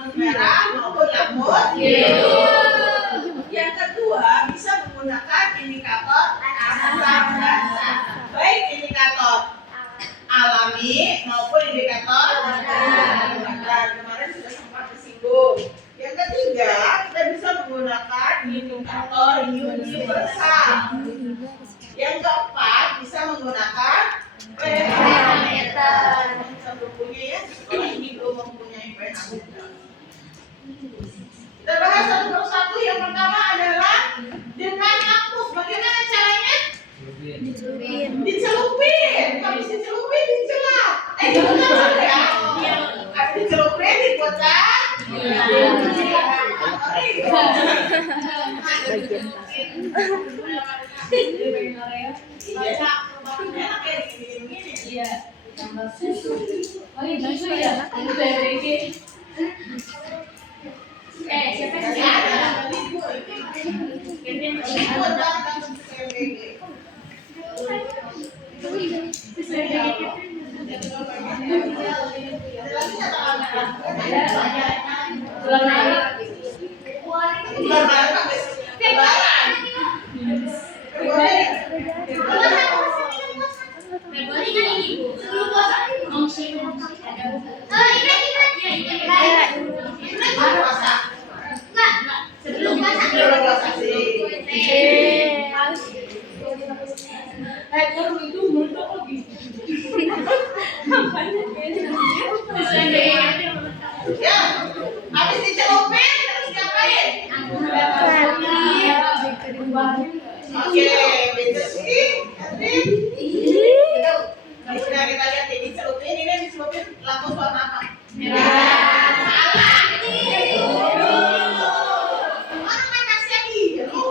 lamus merah maupun lamus biru. Yang kedua, bisa menggunakan indikator asam basa, baik indikator alami maupun indikator radar. Kemarin sudah sempat disinggung. Yang ketiga, kita bisa menggunakan indikator universal. Yang keempat, bisa menggunakan parameter. Bisa berpunya ya, sekolah ini belum mempunyai parameter. Kita bahas satu persatu. Yang pertama adalah dengan lakmus. Bagaimana caranya? Dicelupin. Habis dicelupin dicelap. Dicelap ya. Habis dicelupin dikocak. Habis dicelupin terus diapain? Oke, bersih. Nah, kita lihat ini dicelupin, ini dicelupin lakmus warna apa? Merah. Salah. Orang kan kasih biru.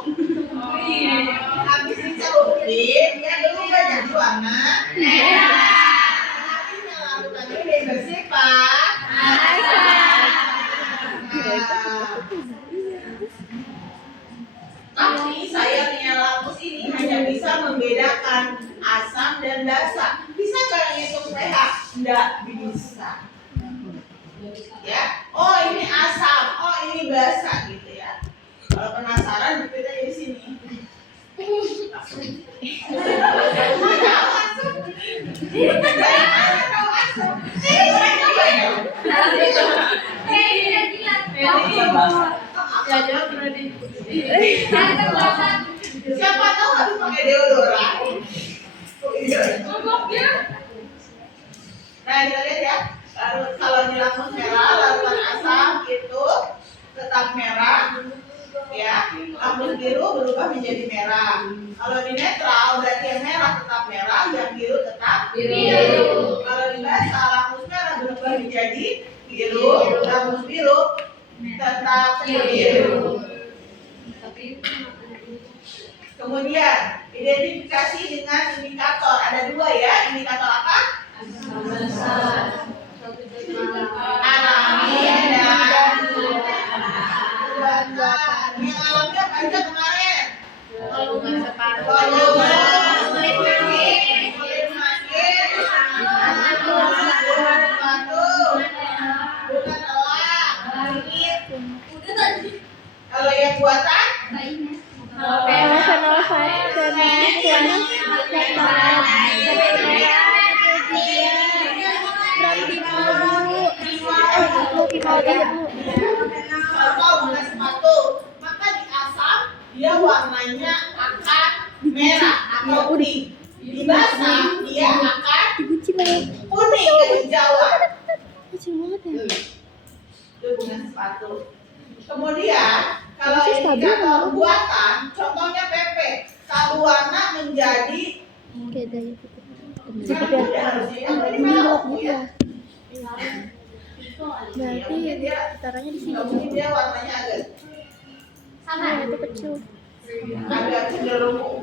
Habis dicelupin, dia dulu udah jadi warna merah. Tapi larutannya udah bersih, Pak. Tapi sayangnya lakmus ini hanya bisa membedakan asam dan basa. Bisa nggak ngitung pH? Nggak bisa. Ya, oh ini asam, oh ini basa gitu ya. Kalau penasaran, kita di sini. Siapa tahu harus pakai deodoran. Nah, kita lihat ya. Kalau di lakmus merah, larutan asam itu tetap merah, ya. Lakmus biru berubah menjadi merah. Kalau di netral, berarti yang merah tetap merah, yang biru tetap biru. Kalau di basa, lakmus merah berubah menjadi biru, lakmus biru tetap biru. Kemudian identifikasi dengan indikator. Ada dua ya, indikator apa? Alami dan buatan. Yang alami apa aja kemarin? Volume sepatu, kulit manggis, sepatu, bukan telak, kalau yang buatan? Kalau bukan sepatu, maka di asam dia warnanya akan merah atau kuning. Di basa dia akan kuning kehijauan. Itu bukan sepatu. Kemudian kalau indikator buatan, contohnya pempek, kalau warna menjadi berarti caranya di sini. Dia warnanya agak Sama itu kecil. agak cenderung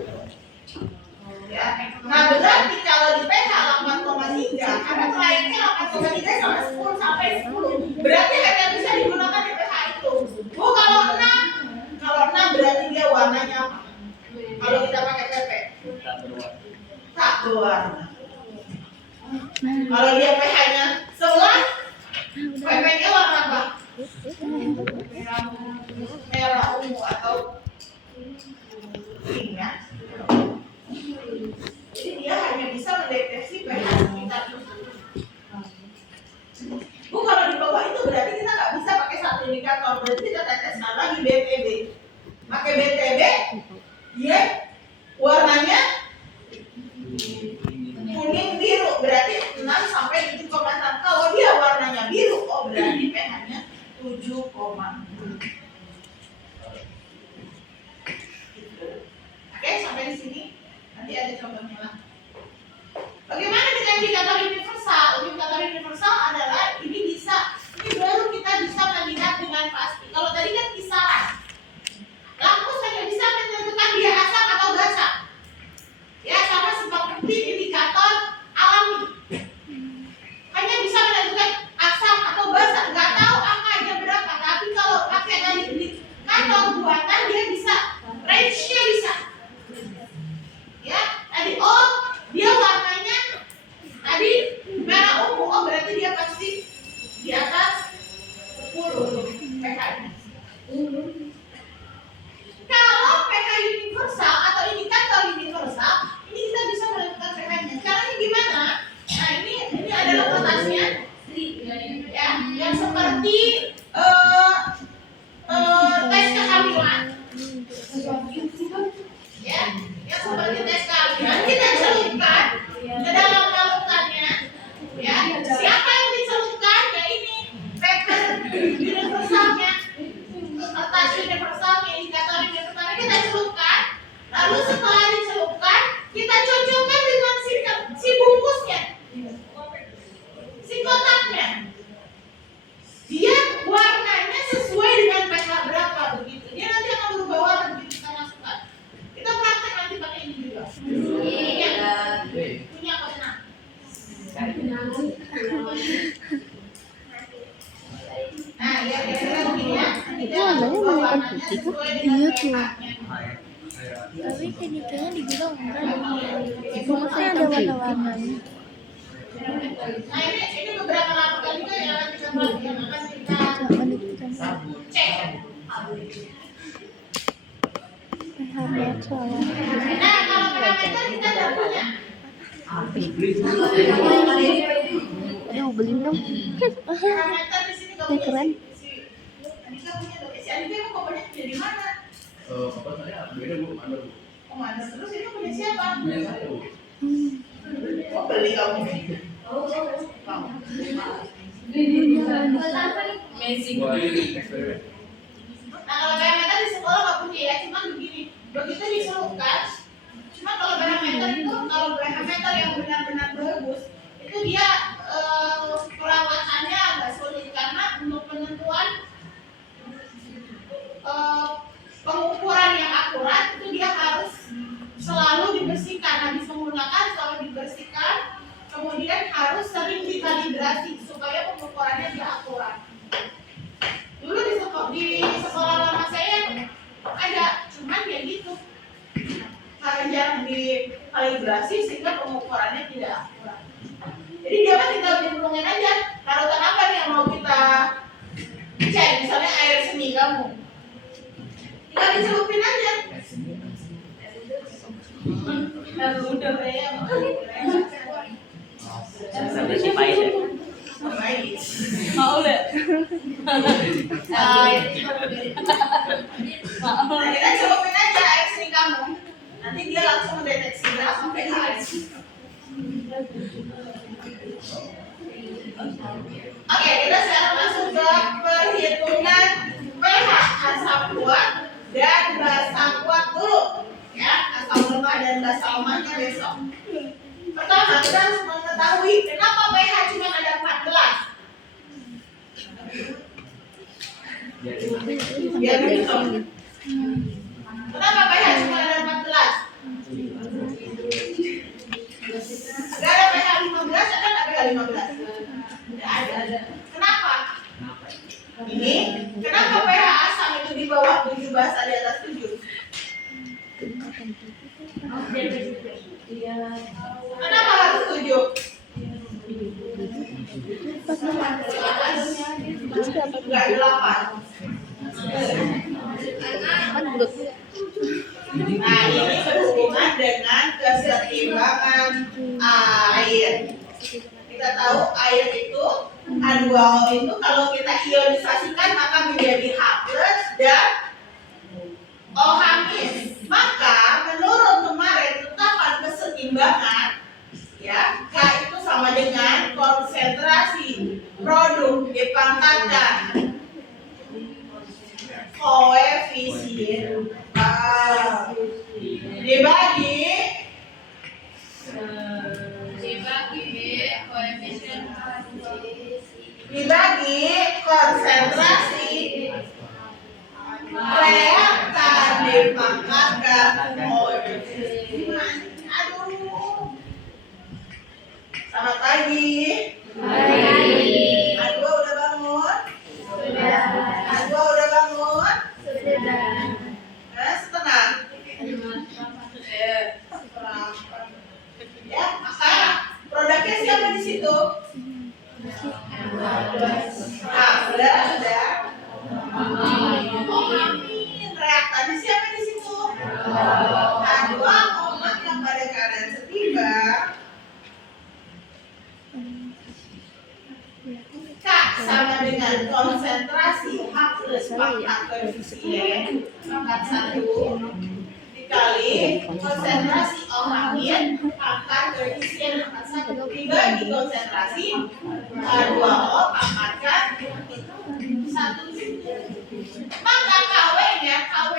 ya. Nah, berarti kalau di pH 8,3 ada proyeksi 8,3 sampai 10 sampai 10. Berarti hanya bisa digunakan di pH itu. Bu, kalau 6 berarti dia warnanya apa? Kalau kita pakai PP tak berwarna. Kalau dia pH-nya 11, PP-nya warna apa? merah ungu atau pink ya. Jadi dia hanya bisa mendeteksi pH sekitar. Bu, kalau di bawah itu berarti kita nggak bisa pakai satu indikator, berarti kita teteskan lagi BTB. Pakai BTB, dia warnanya kuning biru, berarti 6 sampai 7,6. Kalau dia warnanya biru, oh berarti pH-nya 7,6. Oke, sampai di sini. Nanti ada contohnya lah. Bagaimana dengan indikator universal? Indikator universal adalah ini baru kita bisa melihat dengan pasti. Kalau tadi kan kisaran. Lampu hanya bisa menentukan dia asam atau basa. Ya, sama seperti indikator alami. Hanya bisa menentukan asam atau basa. Nggak tahu angkanya berapa. Tapi kalau pakai tadi indikator buatan dia bisa, range-nya bisa. Ya, tadi dia warnanya tadi merah ungu, berarti dia pasti di atas 10 pH-nya. Kalau pH universal atau indikator universal, ini kita bisa menentukan pH-nya. Caranya gimana? Nah, ini adalah kertasnya, ya, yang seperti tes kehamilan, ya, yang seperti tes kehamilan. Kita celupkan ke dalam larutannya, ya. Siapa yang dicelupkan? Ya ini paper universalnya, kertas universalnya, indikator universalnya kita celupkan. Lalu setelah dicelupkan, kita cocokkan dengan si bungkusnya, si kotaknya. Dia warnanya sesuai dengan pH berapa begitu. Dia nanti akan berubah warna begitu kita masukkan. Kita praktek nanti pakai ini juga. Iya. Punya apa tenang? Nah, ya kira-kira begini ya. Itu warnanya warna putih kok? Iya tuh. Tapi kayaknya dibilang enggak. Pokoknya ada warna-warnanya. Nah, ini beberapa laporan juga yang akan kita cek. pH soalnya. Nah, kalau parameter kita tidak punya. Aduh, beliin dong. Parameter di sini Ini keren. Anissa punya dong. Si Anissa emang kopernya dari mana? Koper saya beda Bu, ada Bu. Oh, ada. Terus ini punya siapa? Punya saya Bu. Oh, beli kamu. Buat eksperimen. Nah, kalau parameter di sekolah nggak punya ya, cuma begini. Begitu diselupkan. Cuma kalau parameter itu, kalau parameter yang benar-benar bagus, itu dia perawatannya agak sulit karena untuk penentuan pengukuran yang akurat itu dia harus selalu dibersihkan. Habis menggunakan selalu dibersihkan, kemudian harus sering dikalibrasi supaya pengukurannya dia akurat. Dulu di sekolah lama saya ada, cuman ya gitu, karena jarang dikalibrasi sehingga pengukurannya tidak akurat. Jadi dia kan tinggal dihitungin aja larutan apa nih yang mau kita cek, misalnya air seni kamu, tinggal dicelupin aja. Udah ya. Sampai si Pais ya. Mau deh. Kita celupin aja air seni kamu, nanti dia langsung mendeteksi berapa pH. Oke, kita sekarang masuk ke perhitungan pH asam kuat dan basa kuat dulu. Ya, asam lemah dan basa lemahnya besok. Pertama, kita harus mengetahui kenapa pH cuma ada 14. Biar begitu. Kenapa pH cuma ada 14? Ada pH 15, ada nggak pH 15? Ada. Kenapa? Ini, kenapa pH asam itu di bawah 17, di atas 7? Kenapa harus 7? dapat Enggak 8. kan bulat. Nah, ini berhubungan dengan keseimbangan air. Kita tahu air itu H2O itu kalau kita ionisasikan maka menjadi H+ dan OH-. Maka menurut kemarin tetapan keseimbangan ya, K itu sama dengan konsentrasi produk dipangkatkan koefisien dibagi konsentrasi reaktan dipangkatkan koefisien. Aduh. Selamat pagi. Adua udah bangun? Adua udah bangun? Setengah. Ya, maka produknya siapa di situ? Sudah. Oh, amin. Reaktannya siapa di situ? H2O yang pada keadaan setimbang. K sama dengan konsentrasi H+ pangkat koefisien pangkat 1 dikali konsentrasi OH- pangkat koefisien pangkat 1 dibagi konsentrasi H2O pangkatkan 1. Maka KW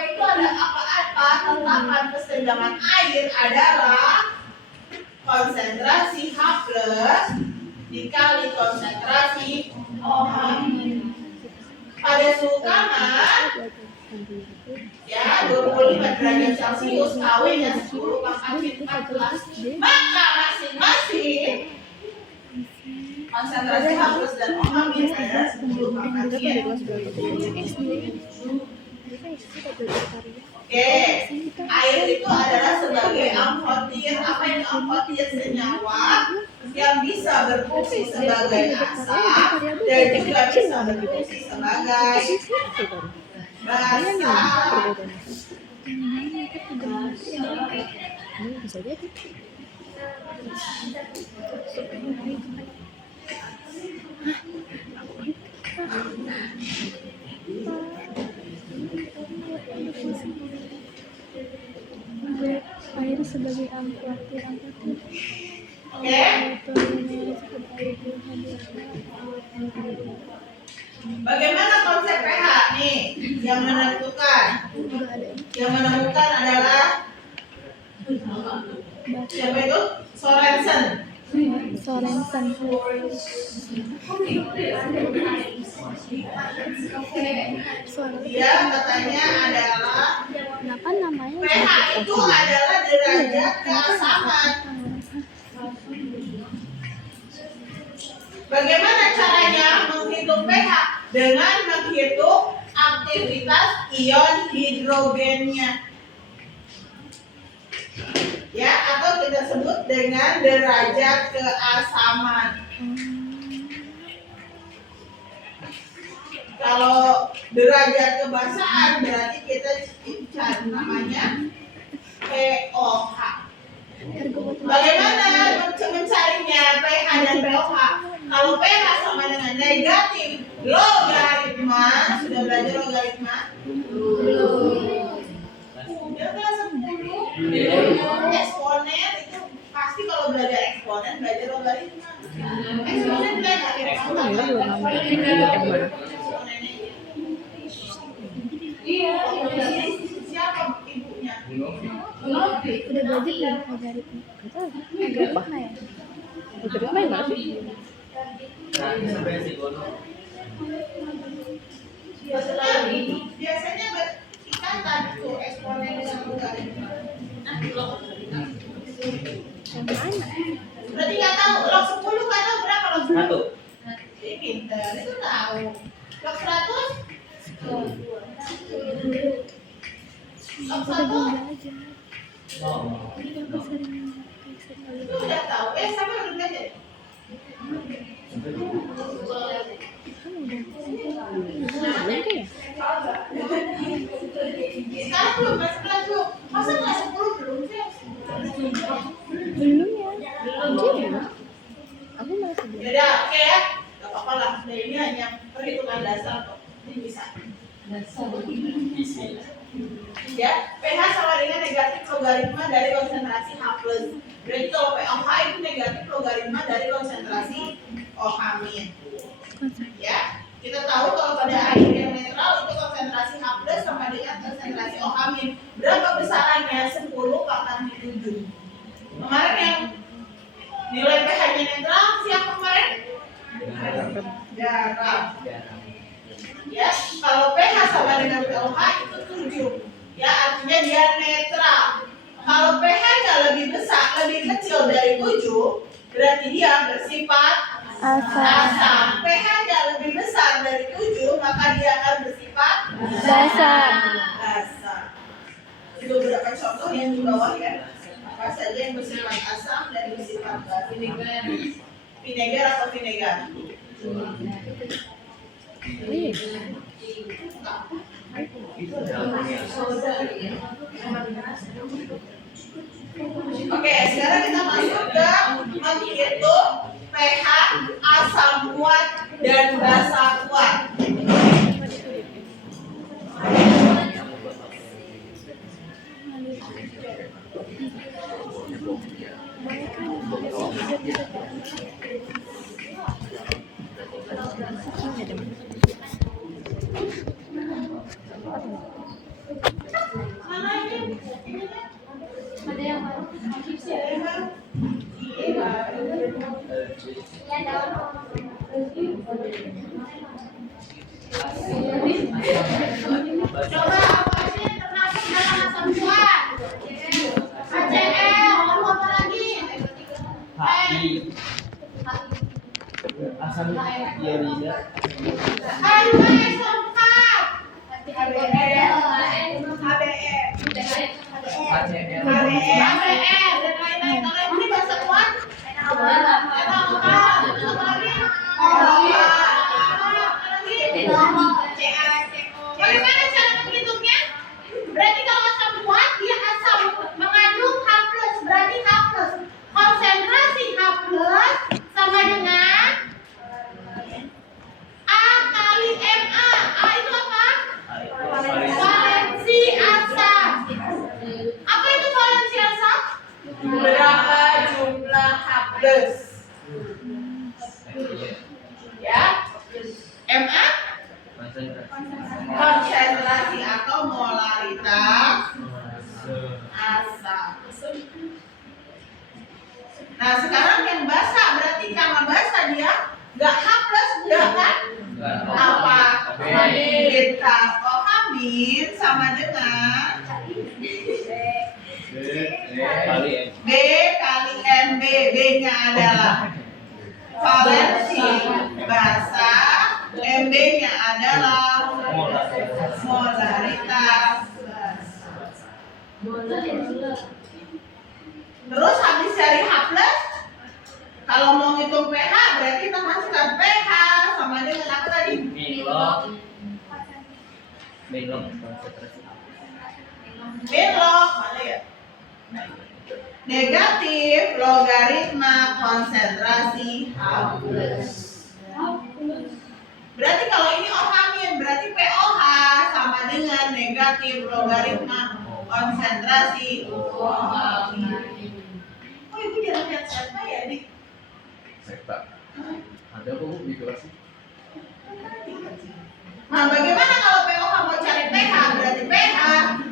itu ada apa-apa tetapan keseimbangan air adalah konsentrasi H+ dikali konsentrasi OH. Pada suhu kamar ya 25 derajat Celcius, KW-nya 10 pangkat 14, maka masing-masing konsentrasi H+ dan OH adalah 10 pangkat 10. Oke, air itu adalah sebagai amfotir. Apa itu amfotir? Senyawa yang bisa berfungsi sebagai asam dan juga bisa berfungsi sebagai basa. Bisa jadi. Air sebagai amfotir. Oke. Bagaimana konsep pH nih? Yang menentukan, yang menemukan adalah siapa itu? Sorensen. Dia katanya adalah Kenapa namanya pH itu adalah derajat keasaman. Bagaimana caranya menghitung pH? Dengan menghitung aktivitas ion hidrogennya. Ya, atau kita sebut dengan derajat keasaman. Kalau derajat kebasaan berarti kita cari namanya pOH. Bagaimana mencarinya pH dan pOH? Kalau pH sama dengan negatif logaritma, sudah belajar logaritma? Udah kelas 10. Eksponen itu pasti kalau belajar eksponen belajar logaritma. Eksponen belajar siapa ibunya? Udah belajar belum algoritma? Algoritma ya? Algoritma yang mana sih? Biasanya berikatan tuh eksponen dengan logaritma. Yang mana? Berarti nggak tahu log 10 nggak tahu berapa log 10? 1. Ini pintar, itu tahu. Log 100? Log 1? Itu udah tahu. Siapa yang udah belajar? Sekarang belum, masih kelas belum. Masa kelas 10 belum sih? Belum ya? Belum. Aku masih belum. Yaudah, oke ya. Gak apa-apa lah. Nah, ini hanya perhitungan dasar kok. Ini bisa. Ya, pH sama dengan negatif logaritma dari konsentrasi H+. Berarti kalau pH itu negatif logaritma dari konsentrasi OH-. Ya, kita tahu kalau pada air yang netral itu konsentrasi H+ sama dengan konsentrasi OH-. Berapa besarannya? 10 pangkat 7. Kemarin yang nilai pH-nya netral siapa kemarin? Garam. Ya, kalau pH sama dengan pH itu 7. Ya, artinya dia netral. Kalau pH-nya lebih besar, lebih kecil dari 7, berarti dia bersifat asam. pH-nya lebih besar dari 7, maka dia akan bersifat Basa. asam. Itu beberapa contoh yang di bawah ya. Apa saja yang bersifat asam dan bersifat basa. Vinegar atau vinegar? Oke, sekarang kita masuk ke menghitung pH asam kuat dan basa kuat. Mana ini? Ada yang baru? Coba apa aja yang termasuk dalam asam kuat? HCl, lalu apa lagi? Asam iodida. H2SO4, HBr, dan lain-lain. Kalau ini basa kuat? Etanol. Terus apa lagi? Bagaimana cara menghitungnya? Berarti kalau asam kuat dia asam mengandung H+, berarti H+. Konsentrasi H+ sama dengan A kali Ma. A itu apa? Valensi asam. Apa itu valensi asam? Berapa jumlah H+. Ya. Ma konsentrasi atau molaritas asam. Nah, sekarang yang basa berarti karena basa dia nggak H+ enggak kan? Apa? Kita OH- sama dengan B kali Mb. B-nya adalah valensi basa, Mb-nya adalah molaritas basa. Terus habis cari H+, kalau mau ngitung pH berarti kita masukkan pH sama dengan apa tadi? Belok konsentrasi. Belok, mana ya? Negatif logaritma konsentrasi H+. Berarti kalau ini OH-, berarti POH sama dengan negatif logaritma konsentrasi OH-. Oh, ibu jarang lihat siapa ya, Dik? Sekta. Ada kok Bu di kelas. Nah, bagaimana kalau POH mau cari pH? Berarti pH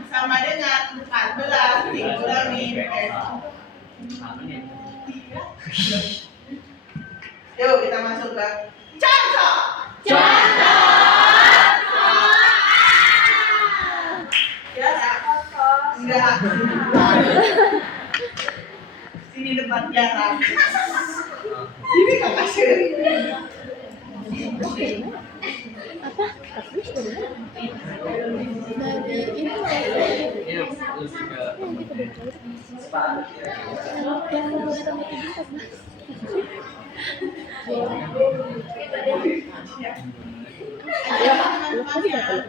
sama dengan 14 dikurangi pH. Yuk kita masuk ke contoh. Ya, enggak. Sini depan jarak. Ini kakak Sherry. Apa? Dari ini Ini lebih ke yang sama tiga teman-temannya.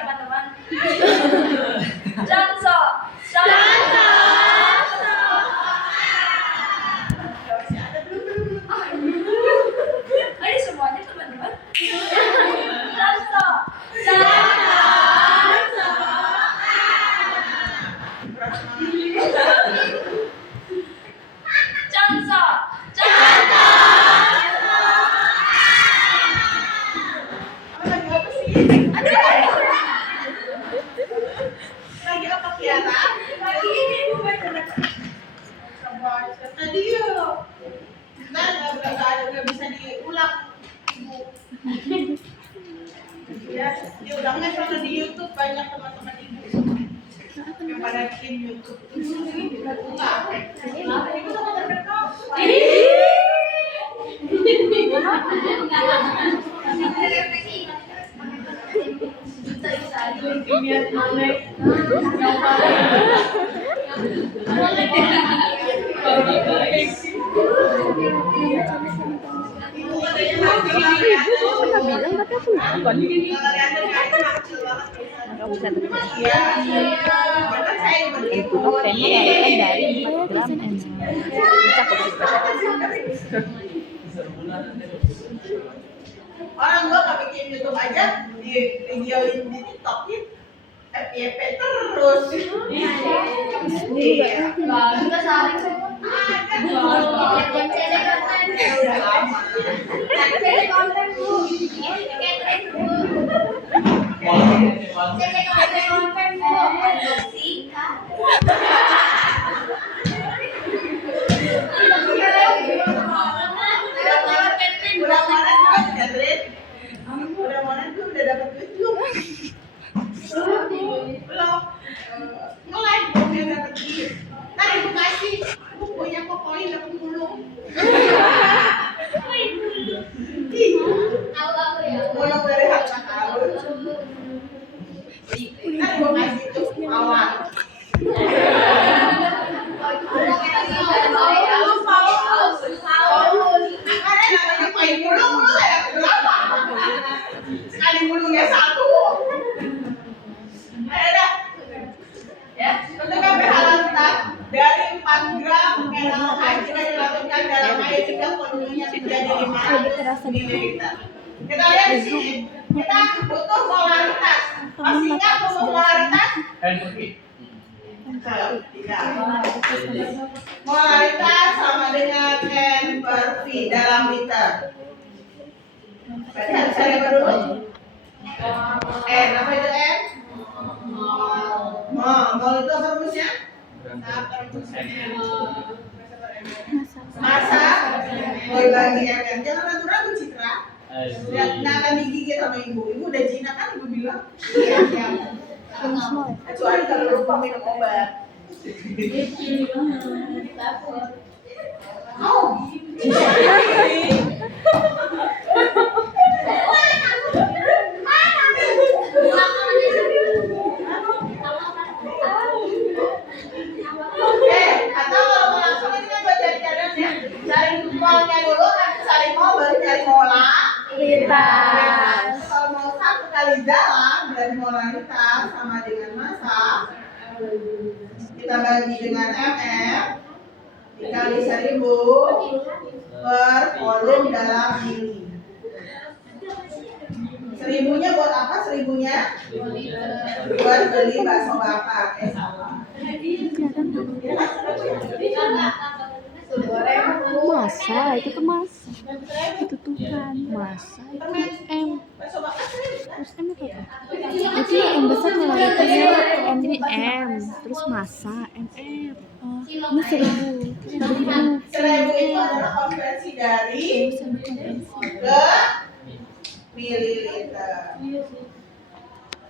teman-teman. Janso. Ini semuanya teman-teman. Janso. Janso. Lagi apa sih? Lagi apa Kiara? Lagi ini Bu baca. Tadi yuk. Nggak bisa diulang. Ya, diulangnya soalnya di YouTube banyak teman-teman ibu yang pada bikin YouTube. Ulang. Ibu sama terkenal. Ibu katanya Pernah bilang tapi aku lupa. Orang gua nggak bikin YouTube aja di videoin di TikTokin FYP terus. Iya. Kita saling semua. Udah lama. Cek konten Bu. Catering Bu. Cek konten Bu. Sikat. Udah mana juga Catherine? Udah mana tuh udah dapat duit belum? Belum. Nge-like belum dia dapat duit. Ntar ibu kasih. Ibu punya kok koin dapat mulung. Tahu ya. Mulung dari harta karun. Ntar ibu kasih tuh awal. Makanya namanya koin mulung lu ya berapa? Sekali mulungnya satu. Ayo dah. Ya, untuk kami halalkan dari 4 gram mineral haji yang dilakukan dalam air hingga volumenya menjadi 500 ml. Kita lihat di sini, kita butuh molaritas. Masih ingat molaritas? Tidak. Molaritas sama dengan N per V dalam liter. Baca saya dulu. N, apa itu N? Mol itu apa rumusnya? Masa berbagi MM. Jangan ragu-ragu Citra. Nggak akan digigit sama ibu. Ibu udah jinak kan ibu bilang. Iya. Kecuali kalau lupa minum obat. Oh. Atau kalau mau langsung ini kan buat jadi-jadian ya. Cari molnya dulu, nanti cari mol baru cari mola. Kalau mau satu kali jalan dari molaritas sama dengan massa, kita bagi dengan mm dikali 1000 per volume dalam mili. 1000-nya buat apa? 1000-nya buat beli bakso bakar. Salah. Masa itu tuh masa itu Tuhan masa itu M Bakso bakar 1000 kan? terus M itu apa? Itu yang besar molaritasnya M ini M terus masa MM oh ini 1000 1000 itu adalah konversi dari ke mililiter.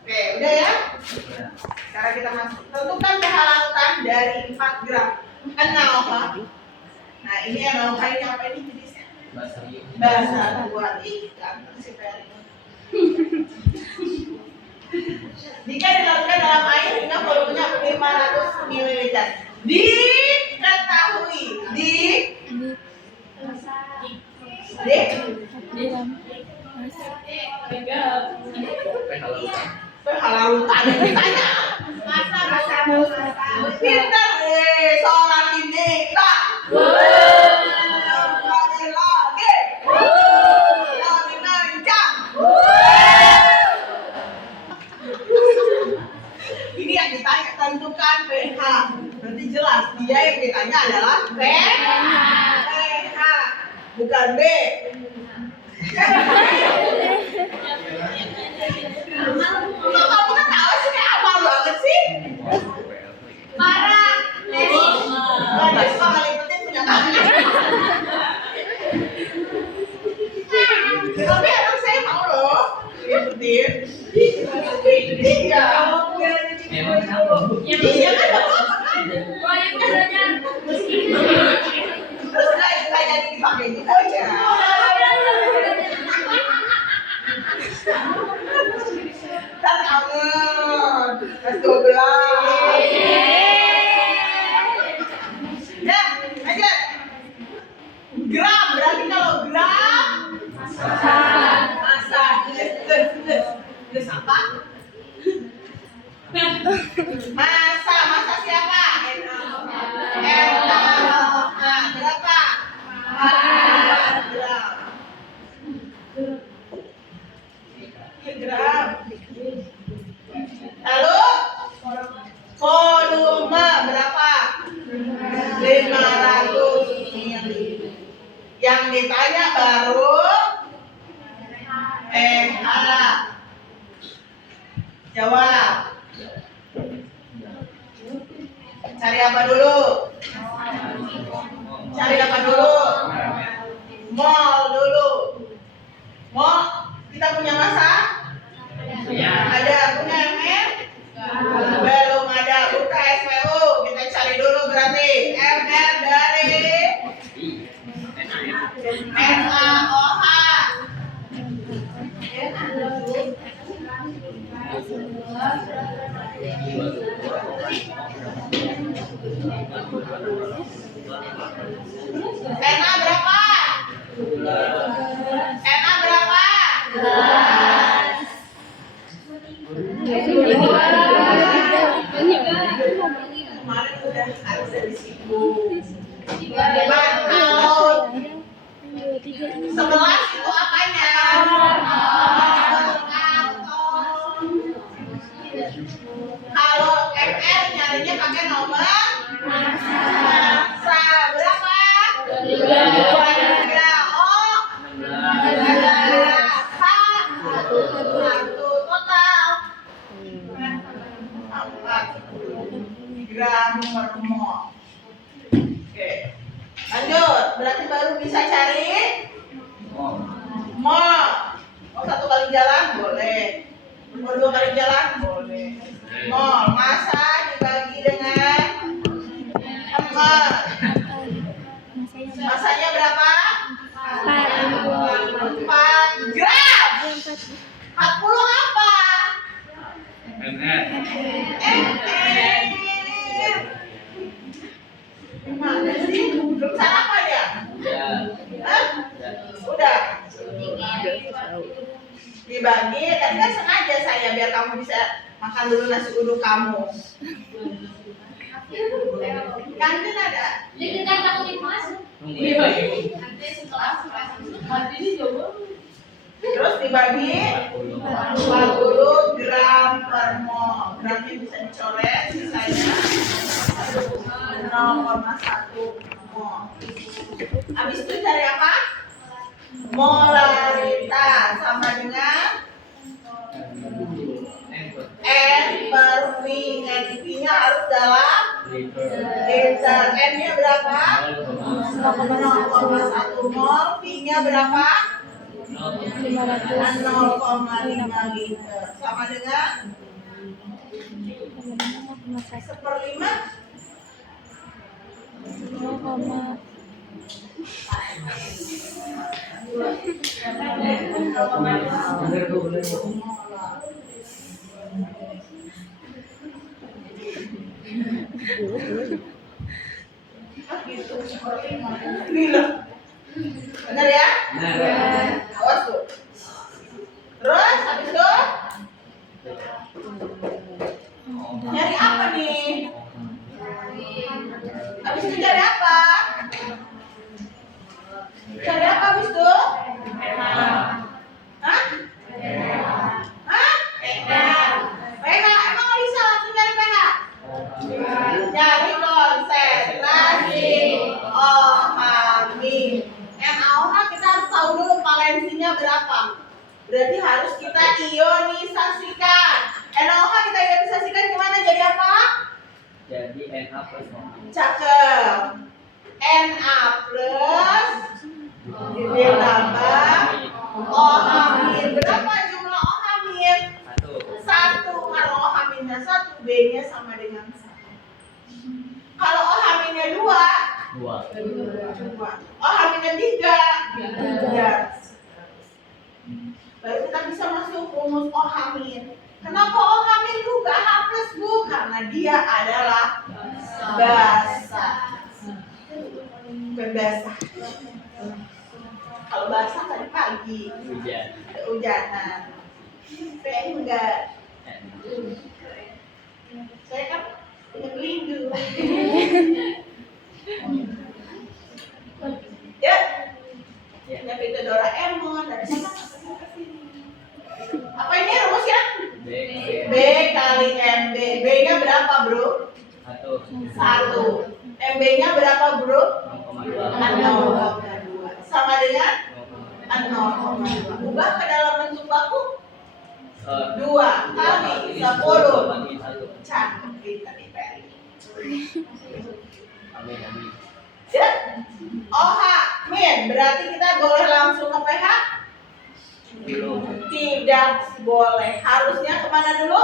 Oke, udah ya? Sekarang kita masuk. Tentukan pH lautan dari 4 gram. NaOH. Nah, ini NaOH ini apa ini jenisnya? Basa buat ikan. Si Ferry. Jika dilarutkan dalam air hingga volumenya 500 ml. Diketahui di 4 gram masa Halalutan yang ditanya. Masa. Pintar seorang ini tak. Lagi. Lagi nancang. Ini yang ditanya tentukan PH. Berarti jelas dia yang ditanya adalah PH, bukan B. Kok kamu kan tahu sih kayak apa banget sih? Parah. Banyak suka ngelipetin punya kami. Tapi anak saya mau loh ngelipetin. Iya. Memang kenapa? Iya kan gak apa-apa kan? Proyeknya udah nyambung. Terus kayak jadi dipakai gitu aja. Ntar kangen. S12. Ya, lanjut. Gram, berarti kalau gram masa. Tulis apa? Masa siapa? Berapa? 4 gram. Gram. Lalu volume berapa? 500 ml. Yang ditanya baru pH. Jawab. Cari apa dulu? Cari apa dulu? Mol dulu. Mol, kita punya masa? Ada. Punya ml? Belum ada. Buka SPU. Kita cari dulu berarti. ml dari NaOH. Na berapa? Na berapa? Kemarin udah harus disinggung. Kalau 11 itu apanya? Kalau MR nyarinya pakai nomor massa berapa? 3. Oh, 1 total 4 gram per mol. Oke, lanjut. Berarti baru bisa cari mol. Oh, 1 kali jalan boleh. Mau 2 kali jalan boleh. Mol massa dibagi dengan 4. Masanya berapa? 4 gram. 40 apa? MR. Gimana sih? Belum sarapan ya? Hah? Udah. Dibagi, tadi kan sengaja saya biar kamu bisa makan dulu nasi uduk kamu. Kantin ada? Jadi kan takut masuk. Nanti setelah Terus dibagi 40 gram per mol. Gramnya bisa dicoret, sisanya 0,1 mol. Habis itu cari apa? Molaritas sama dengan N per V. N-nya harus dalam liter. N-nya berapa? 0,1 mol. V-nya berapa? 0,5 liter. Sama dengan 1/5. Bener tuh, bener. Gitu, 1/5. Benar ya? Bener. Awas tuh. itu jadi apa? Jadi apa habis itu? Hah? Hah? PH. Emang nggak bisa langsung cari PH? Nyari konsentrasi OH-. NaOH kita harus tahu dulu valensinya berapa. Berarti harus kita ionisasikan. NaOH kita ionisasikan gimana? Jadi apa? Jadi Na plus OH. Cakep. Na plus ditambah OH-. Berapa jumlah OH-? Satu. 1. Kalau OH-nya 1, B-nya sama dengan 1. Kalau OH-nya 2, Dua. OH-nya 3. Baru kita bisa masuk rumus OH-. Kenapa OH- juga H plus, Bu? Karena dia adalah basah. Bukan basah. Kalau basah tadi pagi, Hujan. ada hujanan. Saya enggak. Saya kan punya pelindung. Ya, nyampe itu Doraemon dari sana ke sini. Apa ini rumusnya? B. B kali MB. B-nya berapa, Bro? Satu. 1. MB-nya berapa, Bro? 0,2. 0,2. Sama dengan 0,2. Ubah ke dalam bentuk baku 2 kali 10. Bagi satu. Cantik kita diperi. Amin. Ya. OH min berarti kita boleh langsung ke pH? Belum. Tidak boleh. Harusnya kemana dulu?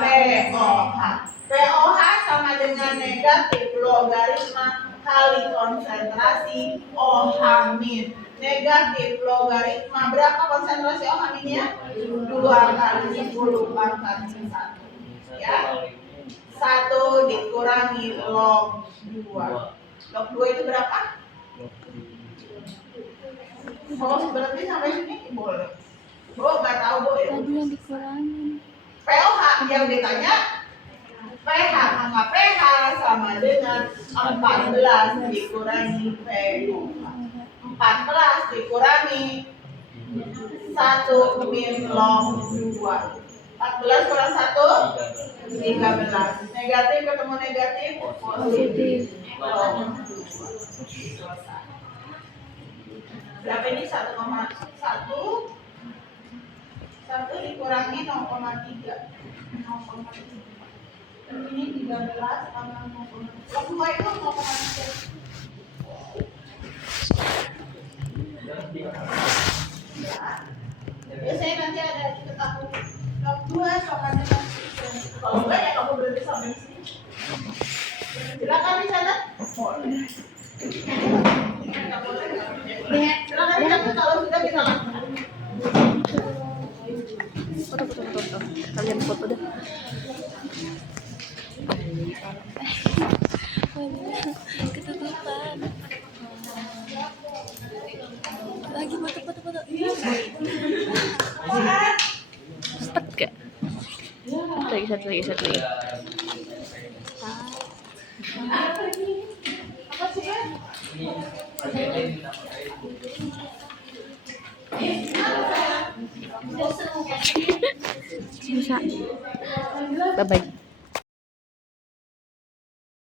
pOH. pOH sama dengan negatif logaritma kali konsentrasi OH min. Negatif logaritma berapa konsentrasi OH minnya? 2 kali 10 pangkat 1. Ya. 1 dikurangi log 2. Log 2 itu berapa? Oh, berarti sampai sini boleh. Oh, nggak tahu, Bu, ya. Tadi yang dikurangin. pOH yang ditanya pH, maka pH sama dengan 14 dikurangi pOH. 14 dikurangi 1 min log 2. 14 kurang 1 13. Negatif ketemu negatif positif. Log 2. Berapa ini? 1,1. 1 dikurangi 0,3. Ini 13 tambah 0,3. Log 2 itu 0,3. Biasanya nanti ada ketahuan log 2 sama dengan kalau enggak ya kamu berhenti sampai sini. Silakan di sana. Silakan di sana kalau sudah kita lakukan. Foto. Kalian foto dah. Ketutupan. Lagi foto. Stop gak? Satu lagi. Apa sih ya? Bisa. Bye bye.